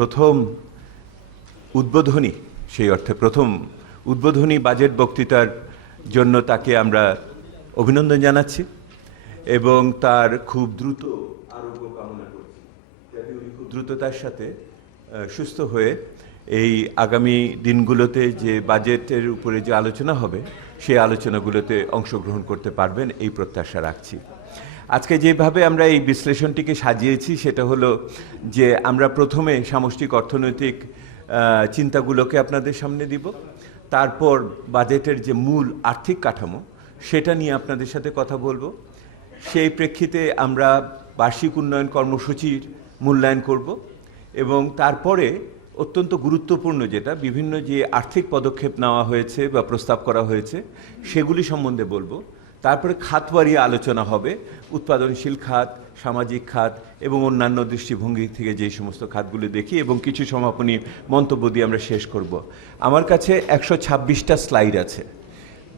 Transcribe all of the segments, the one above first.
প্রথম উদ্বোধনী, সেই অর্থে প্রথম উদ্বোধনী বাজেট বক্তৃতার জন্য তাকে আমরা অভিনন্দন জানাচ্ছি এবং তার খুব দ্রুত আরোগ্য কামনা করছি, যাতে উনি খুব দ্রুততার সাথে সুস্থ হয়ে এই আগামী দিনগুলোতে যে বাজেটের উপরে যে আলোচনা হবে সেই আলোচনাগুলোতে অংশগ্রহণ করতে পারবেন এই প্রত্যাশা রাখছি। আজকে যেভাবে আমরা এই বিশ্লেষণটিকে সাজিয়েছি সেটা হলো যে আমরা প্রথমে সামষ্টিক অর্থনৈতিক চিন্তাগুলোকে আপনাদের সামনে দিব, তারপর বাজেটের যে মূল আর্থিক কাঠামো সেটা নিয়ে আপনাদের সাথে কথা বলবো। সেই প্রেক্ষিতে আমরা বার্ষিক উন্নয়ন কর্মসূচির মূল্যায়ন করব এবং তারপরে অত্যন্ত গুরুত্বপূর্ণ যেটা বিভিন্ন যে আর্থিক পদক্ষেপ নেওয়া হয়েছে বা প্রস্তাব করা হয়েছে সেগুলি সম্বন্ধে বলবো। তারপরে খাতওয়ারি আলোচনা হবে, উৎপাদনশীল খাত, সামাজিক খাত এবং অন্যান্য দৃষ্টিভঙ্গি থেকে যেই সমস্ত খাতগুলো দেখি এবং কিছু সমাপনী মন্তব্য দিয়ে আমরা শেষ করব। আমার কাছে 126টা স্লাইড আছে,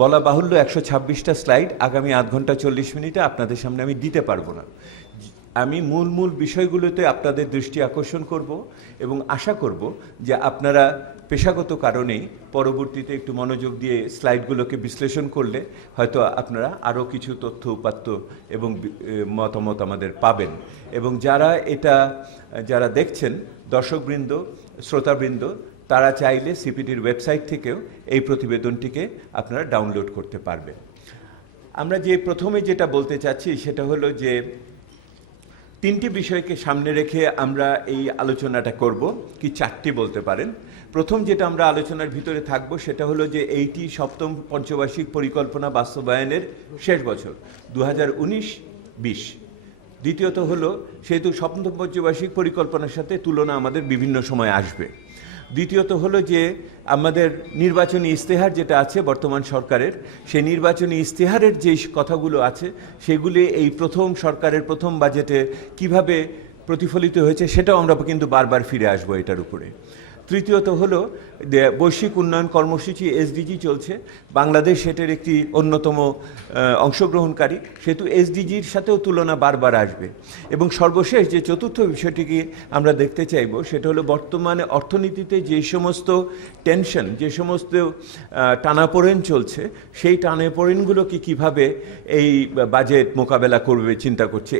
বলা বাহুল্য 126টা স্লাইড আগামী আধ ঘন্টা 40 মিনিটে আপনাদের সামনে আমি দিতে পারবো না। আমি মূল বিষয়গুলোতে আপনাদের দৃষ্টি আকর্ষণ করব এবং আশা করব যে আপনারা পেশাগত কারণেই পরবর্তীতে একটু মনোযোগ দিয়ে স্লাইডগুলোকে বিশ্লেষণ করলে হয়তো আপনারা আরও কিছু তথ্য উপাত্ত এবং মতামত আমাদের পাবেন। এবং যারা দেখছেন দর্শকবৃন্দ, শ্রোতাবৃন্দ, তারা চাইলে সিপিডির ওয়েবসাইট থেকেও এই প্রতিবেদনটিকে আপনারা ডাউনলোড করতে পারবেন। আমরা প্রথমে যেটা বলতে চাচ্ছি সেটা হলো যে তিনটি বিষয়কে সামনে রেখে আমরা এই আলোচনাটা করব, কি চারটি বলতে পারেন। প্রথম যেটা আমরা আলোচনার ভিতরে থাকব সেটা হলো যে এইটি সপ্তম পঞ্চবার্ষিক পরিকল্পনা বাস্তবায়নের শেষ বছর 2019-20। দ্বিতীয়ত হলো সেহেতু সপ্তম পঞ্চবার্ষিক পরিকল্পনার সাথে তুলনা আমাদের বিভিন্ন সময় আসবে। দ্বিতীয়ত হলো যে আমাদের নির্বাচনী ইশতেহার যেটা আছে বর্তমান সরকারের, সেই নির্বাচনী ইশতেহারের যেই কথাগুলো আছে সেগুলি এই প্রথম সরকারের প্রথম বাজেটে কিভাবে প্রতিফলিত হয়েছে সেটাও আমরা কিন্তু বারবার ফিরে আসবো এটার উপরে। তৃতীয়ত হলো বৈশ্বিক উন্নয়ন কর্মসূচি এসডিজি চলছে, বাংলাদেশ সেটার একটি অন্যতম অংশগ্রহণকারী, সেহেতু এসডিজির সাথেও তুলনা বারবার আসবে। এবং সর্বশেষ যে চতুর্থ বিষয়টিকে আমরা দেখতে চাইব সেটা হলো বর্তমানে অর্থনীতিতে যে সমস্ত টেনশন, যে সমস্ত টানাপোড়েন চলছে সেই টানাপোড়েনগুলোকে কীভাবে এই বাজেট মোকাবেলা করবে চিন্তা করছে।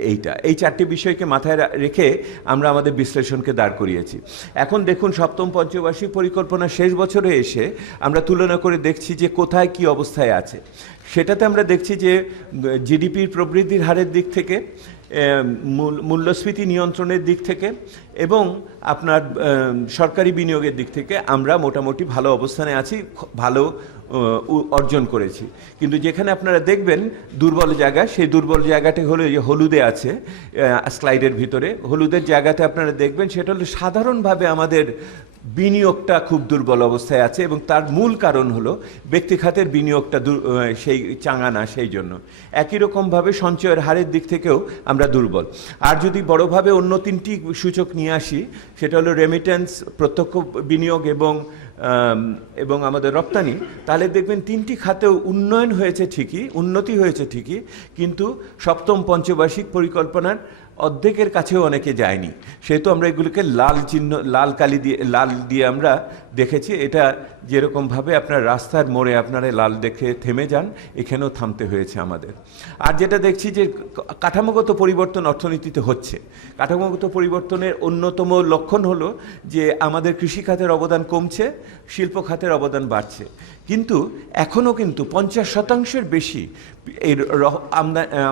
এই চারটি বিষয়কে মাথায় রেখে আমরা আমাদের বিশ্লেষণকে দাঁড় করিয়েছি। এখন দেখুন সপ্তম পঞ্চবার্ষিক পরিকল্পনা শেষ বছরে এসে আমরা তুলনা করে দেখছি যে কোথায় কি অবস্থায় আছে। সেটাতে আমরা দেখছি যে জিডিপির প্রবৃদ্ধির হারের দিক থেকে, মূল্যস্ফীতি নিয়ন্ত্রণের দিক থেকে এবং আপনার সরকারি বিনিয়োগের দিক থেকে আমরা মোটামুটি ভালো অবস্থানে আছি, ভালো অর্জন করেছি। কিন্তু যেখানে আপনারা দেখবেন দুর্বল জায়গা, সেই দুর্বল জায়গাটি হলো যে হলুদে আছে স্লাইডের ভিতরে। হলুদের জায়গাতে আপনারা দেখবেন সেটা হলো সাধারণভাবে আমাদের বিনিয়োগটা খুব দুর্বল অবস্থায় আছে এবং তার মূল কারণ হলো ব্যক্তি খাতের বিনিয়োগটা সেই চাঙা না, সেই জন্য। একই রকমভাবে সঞ্চয়ের হারের দিক থেকেও আমরা দুর্বল। আর যদি বড়ভাবে অন্য তিনটি সূচক নিয়ে আসি সেটা হলো রেমিটেন্স, প্রত্যক্ষ বিনিয়োগ এবং আমাদের রপ্তানি, তাহলে দেখবেন তিনটি খাতেও উন্নয়ন হয়েছে ঠিকই, উন্নতি হয়েছে ঠিকই, কিন্তু সপ্তম পঞ্চবার্ষিক পরিকল্পনার অর্ধেকের কাছেও অনেকে যায়নি। সেহেতু আমরা এগুলোকে লাল দিয়ে আমরা দেখেছি। এটা যেরকমভাবে আপনার রাস্তার মোড়ে আপনারা লাল দেখে থেমে যান, এখানেও থামতে হয়েছে আমাদের। আর যেটা দেখছি যে কাঠামোগত পরিবর্তন অর্থনীতিতে হচ্ছে। কাঠামোগত পরিবর্তনের অন্যতম লক্ষণ হলো যে আমাদের কৃষি খাতের অবদান কমছে, শিল্প খাতের অবদান বাড়ছে, কিন্তু এখনও কিন্তু 50% বেশি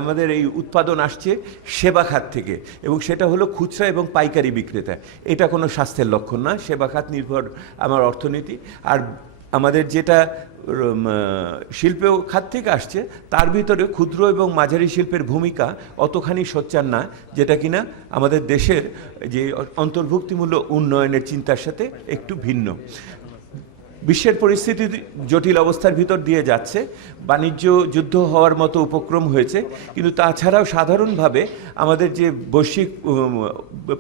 আমাদের এই উৎপাদন আসছে সেবা খাত থেকে, এবং সেটা হলো খুচরা এবং পাইকারি বিক্রেতা। এটা কোনো স্বাস্থ্যের লক্ষণ না। সেবা খাত নির্ভর আমার অর্থনীতি। আর আমাদের যেটা শিল্প খাত থেকে আসছে তার ভিতরে ক্ষুদ্র এবং মাঝারি শিল্পের ভূমিকা অতখানি সোচ্চার না, যেটা কিনা আমাদের দেশের যে অন্তর্ভুক্তিমূলক উন্নয়নের চিন্তার সাথে একটু ভিন্ন। বিশ্বের পরিস্থিতি জটিল অবস্থার ভিতর দিয়ে যাচ্ছে, বাণিজ্য যুদ্ধ হওয়ার মতো উপক্রম হয়েছে, কিন্তু তাছাড়াও সাধারণভাবে আমাদের যে বৈশ্বিক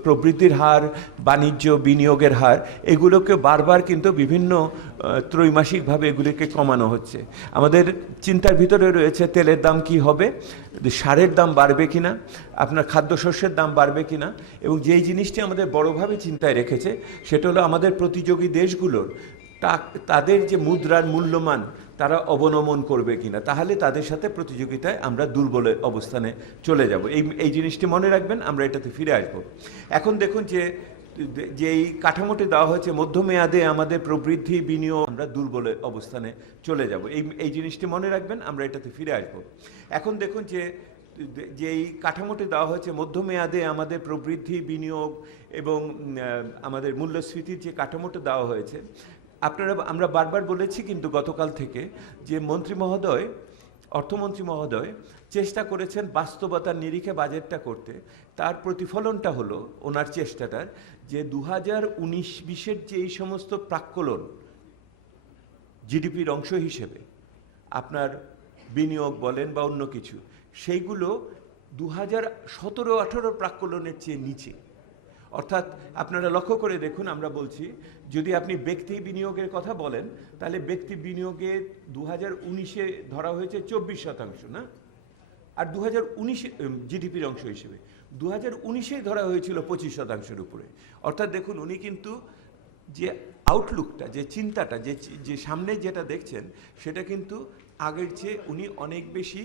প্রবৃদ্ধির হার, বাণিজ্য বিনিয়োগের হার, এগুলোকে বারবার কিন্তু বিভিন্ন ত্রৈমাসিকভাবে এগুলিকে কমানো হচ্ছে। আমাদের চিন্তার ভিতরে রয়েছে তেলের দাম কি হবে, সারের দাম বাড়বে কিনা, আপনার খাদ্যশস্যের দাম বাড়বে কিনা, এবং যেই জিনিসটি আমাদের বড়োভাবে চিন্তায় রেখেছে সেটা হলো আমাদের প্রতিযোগী দেশগুলোর তাদের যে মুদ্রার মূল্যমান তারা অবনমন করবে কিনা, তাহলে তাদের সাথে প্রতিযোগিতায় আমরা দুর্বল অবস্থানে চলে যাব। এই জিনিসটি মনে রাখবেন, আমরা এটাতে ফিরে আসব। এখন দেখুন যে এই কাঠামোটি দেওয়া হয়েছে, মধ্যমেয়াদে আমাদের প্রবৃদ্ধি বিনিয়োগ, আমরা দুর্বল অবস্থানে চলে যাব। এই জিনিসটি মনে রাখবেন, আমরা এটাতে ফিরে আসব। এখন দেখুন যে এই কাঠামোটি দেওয়া হয়েছে, মধ্যমেয়াদে আমাদের প্রবৃদ্ধি বিনিয়োগ এবং আমাদের মূল্যস্ফীতির যে কাঠামোটা দেওয়া হয়েছে, আমরা বারবার বলেছি কিন্তু গতকাল থেকে যে অর্থমন্ত্রী মহোদয় চেষ্টা করেছেন বাস্তবতার নিরিখে বাজেটটা করতে। তার প্রতিফলনটা হলো ওনার চেষ্টাটার যে 2019-20 যে এই সমস্ত প্রাক্কলন জিডিপির অংশ হিসেবে আপনার বিনিয়োগ বলেন বা অন্য কিছু, সেইগুলো 2017-18 প্রাক্কলনের চেয়ে নিচে। অর্থাৎ আপনারা লক্ষ্য করে দেখুন, আমরা বলছি যদি আপনি ব্যক্তি বিনিয়োগের কথা বলেন তাহলে ব্যক্তি বিনিয়োগে 2019-এ ধরা হয়েছে 24%, না? আর 2019 জিডিপির অংশ হিসেবে 2019-এ ধরা হয়েছিল 25%-এর উপরে। অর্থাৎ দেখুন, উনি কিন্তু যে আউটলুকটা, যে চিন্তাটা, যে সামনে যেটা দেখছেন, সেটা কিন্তু আগের চেয়ে উনি অনেক বেশি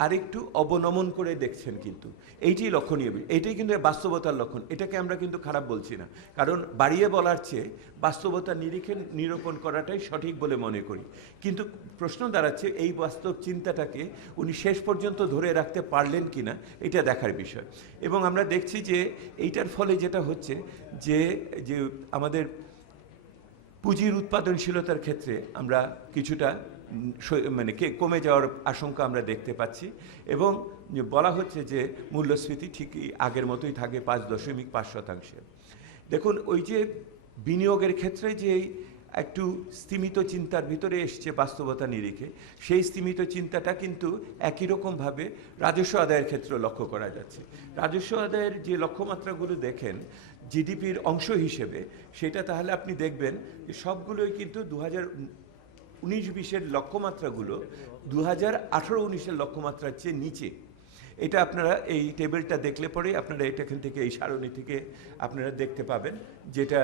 আরেকটু অবনমন করে দেখছেন। কিন্তু এইটাই লক্ষণীয়, এইটাই কিন্তু বাস্তবতার লক্ষণ। এটাকে আমরা কিন্তু খারাপ বলছি না, কারণ বাড়িয়ে বলার চেয়ে বাস্তবতার নিরিখে নিরূপণ করাটাই সঠিক বলে মনে করি। কিন্তু প্রশ্ন দাঁড়াচ্ছে, এই বাস্তব চিন্তাটাকে উনি শেষ পর্যন্ত ধরে রাখতে পারলেন কিনা, এটা দেখার বিষয়। এবং আমরা দেখছি যে এইটার ফলে যেটা হচ্ছে যে আমাদের পুঁজির উৎপাদনশীলতার ক্ষেত্রে আমরা কিছুটা কমে যাওয়ার আশঙ্কা আমরা দেখতে পাচ্ছি। এবং বলা হচ্ছে যে মূল্যস্ফীতি ঠিকই আগের মতোই থাকে 5.5%। দেখুন, ওই যে বিনিয়োগের ক্ষেত্রে যে একটু স্তিমিত চিন্তার ভিতরে এসছে বাস্তবতা নিরিখে, সেই স্তিমিত চিন্তাটা কিন্তু একই রকমভাবে রাজস্ব আদায়ের ক্ষেত্রে লক্ষ্য করা যাচ্ছে। রাজস্ব আদায়ের যে লক্ষ্যমাত্রাগুলো দেখেন জিডিপির অংশ হিসেবে, সেটা তাহলে আপনি দেখবেন যে সবগুলোই কিন্তু 2019-20-এর লক্ষ্যমাত্রাগুলো 2018-19-এর লক্ষ্যমাত্রার চেয়ে নিচে। এটা আপনারা এই টেবিলটা দেখলে পরে আপনারা এখান থেকে, এই সারণী থেকে আপনারা দেখতে পাবেন যেটা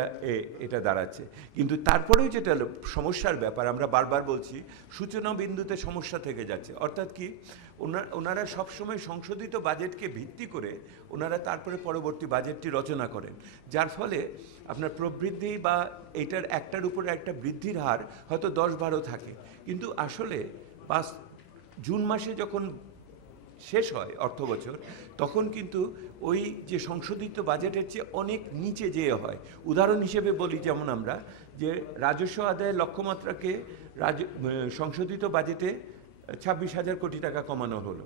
এটা দাঁড়াচ্ছে। কিন্তু তারপরেও যেটা সমস্যার ব্যাপার, আমরা বারবার বলছি, সূচনা বিন্দুতে সমস্যা থেকে যাচ্ছে। অর্থাৎ কি, ওনারা সবসময় সংশোধিত বাজেটকে ভিত্তি করে ওনারা তারপরে পরবর্তী বাজেটটি রচনা করেন, যার ফলে আপনার প্রবৃদ্ধি বা এটার একটার উপরে একটা বৃদ্ধির হার হয়তো 10-12 থাকে, কিন্তু আসলে জুন মাসে যখন শেষ হয় অর্থ বছর, তখন কিন্তু ওই যে সংশোধিত বাজেটের চেয়ে অনেক নিচে যেয়ে হয়। উদাহরণ হিসেবে বলি, যেমন আমরা যে রাজস্ব আদায়ের লক্ষ্যমাত্রাকে সংশোধিত বাজেটে 26,000 কোটি টাকা কমানো হলো,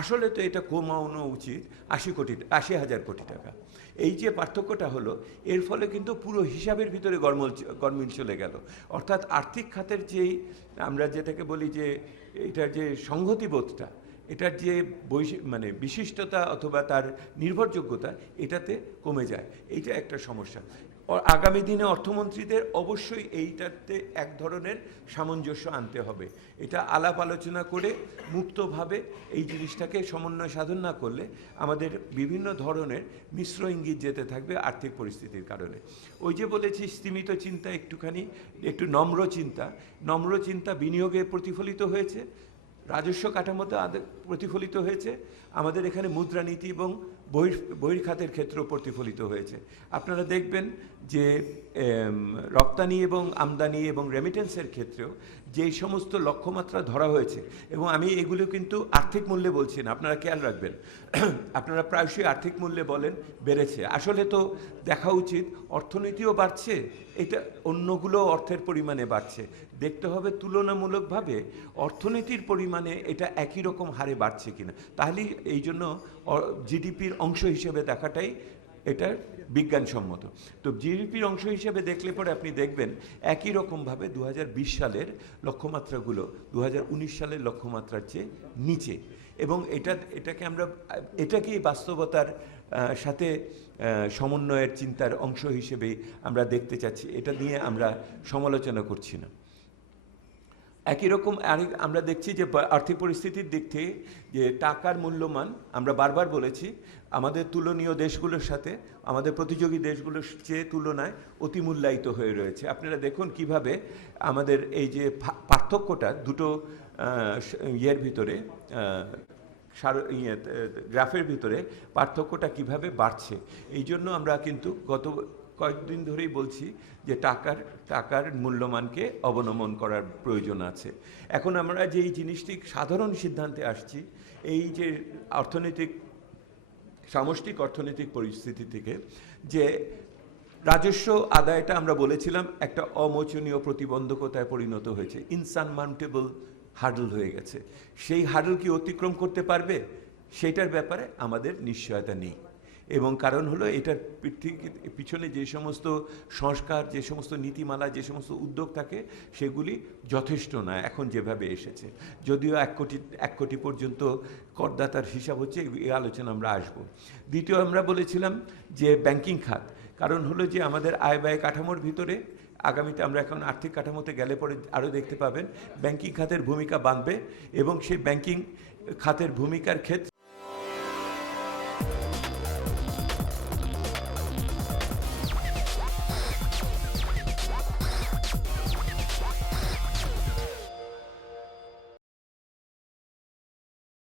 আসলে তো এটা কমানো উচিত 80,000 কোটি টাকা। এই যে পার্থক্যটা হলো, এর ফলে কিন্তু পুরো হিসাবের ভিতরে গরমিল চলে গেল। অর্থাৎ আর্থিক খাতের যেই আমরা যেটাকে বলি যে এটার যে সংহতিবোধটা, এটার যে বিশিষ্টতা অথবা তার নির্ভরযোগ্যতা, এটাতে কমে যায়। এইটা একটা সমস্যা। আগামী দিনে অর্থমন্ত্রীদের অবশ্যই এইটাতে এক ধরনের সামঞ্জস্য আনতে হবে। এটা আলাপ আলোচনা করে মুক্তভাবে এই জিনিসটাকে সমন্বয় সাধন না করলে আমাদের বিভিন্ন ধরনের মিশ্র ইঙ্গিত যেতে থাকবে আর্থিক পরিস্থিতির কারণে। ওই যে বলেছি স্তিমিত চিন্তা, একটু নম্র চিন্তা বিনিয়োগে প্রতিফলিত হয়েছে, রাজস্ব কাঠামোতে প্রতিফলিত হয়েছে, আমাদের এখানে মুদ্রানীতি এবং বহির্খাতের ক্ষেত্রেও প্রতিফলিত হয়েছে। আপনারা দেখবেন যে রপ্তানি এবং আমদানি এবং রেমিটেন্সের ক্ষেত্রেও যেই সমস্ত লক্ষ্যমাত্রা ধরা হয়েছে, এবং আমি এগুলো কিন্তু আর্থিক মূল্যে বলছি না, আপনারা খেয়াল রাখবেন, আপনারা প্রায়শই আর্থিক মূল্যে বলেন বেড়েছে, আসলে তো দেখা উচিত অর্থনীতিও বাড়ছে, এটা অন্যগুলো অর্থের পরিমাণে বাড়ছে। দেখতে হবে তুলনামূলকভাবে অর্থনীতির পরিমাণে এটা একই রকম হারে বাড়ছে কিনা, তাহলেই এই জন্য জিডিপির অংশ হিসেবে দেখাটাই এটা বিজ্ঞানসম্মত। তো জিডিপির অংশ হিসেবে দেখলে পরে আপনি দেখবেন একই রকমভাবে 2020 সালের লক্ষ্যমাত্রাগুলো 2019 সালের লক্ষ্যমাত্রার চেয়ে নিচে, এবং এটাকে আমরা এটাকেই বাস্তবতার সাথে সমন্বয়ের চিন্তার অংশ হিসেবেই আমরা দেখতে চাচ্ছি। এটা নিয়ে আমরা সমালোচনা করছি না। একই রকম আমরা দেখছি যে আর্থিক পরিস্থিতির দিক থেকে যে টাকার মূল্যমান, আমরা বারবার বলেছি, আমাদের তুলনীয় দেশগুলোর সাথে আমাদের প্রতিযোগী দেশগুলোর চেয়ে তুলনায় অতিমূল্যায়িত হয়ে রয়েছে। আপনারা দেখুন কিভাবে আমাদের এই যে পার্থক্যটা দুটো ইয়ের ভিতরে, গ্রাফের ভিতরে পার্থক্যটা কিভাবে বাড়ছে। এই জন্য আমরা কিন্তু গত কয়েকদিন ধরেই বলছি যে টাকার মূল্যমানকে অবনমন করার প্রয়োজন আছে। এখন আমরা যে এই জিনিসটি সাধারণ সিদ্ধান্তে আসছি, এই যে সামষ্টিক অর্থনৈতিক পরিস্থিতি থেকে, যে রাজস্ব আদায়টা আমরা বলেছিলাম একটা অমোচনীয় প্রতিবন্ধকতায় পরিণত হয়েছে, ইনসারমাউন্টেবল হার্ডল হয়ে গেছে। সেই হার্ডল কি অতিক্রম করতে পারবে, সেটার ব্যাপারে আমাদের নিশ্চয়তা নেই। এবং কারণ হলো এটার পিছনে যে সমস্ত সংস্কার, যে সমস্ত নীতিমালা, যে সমস্ত উদ্যোগ থাকে, সেগুলি যথেষ্ট নয় এখন যেভাবে এসেছে। যদিও 1 কোটি পর্যন্ত করদাতার হিসাব হচ্ছে, এই আলোচনা আমরা আসব। দ্বিতীয় আমরা বলেছিলাম যে ব্যাংকিং খাত, কারণ হলো যে আমাদের আয় ব্যয় কাঠামোর ভিতরে আগামীতে আমরা এখন আর্থিক কাঠামোতে গেলে পরে আরও দেখতে পাবেন ব্যাংকিং খাতের ভূমিকা বাড়বে, এবং সেই ব্যাংকিং খাতের ভূমিকার ক্ষেত্রে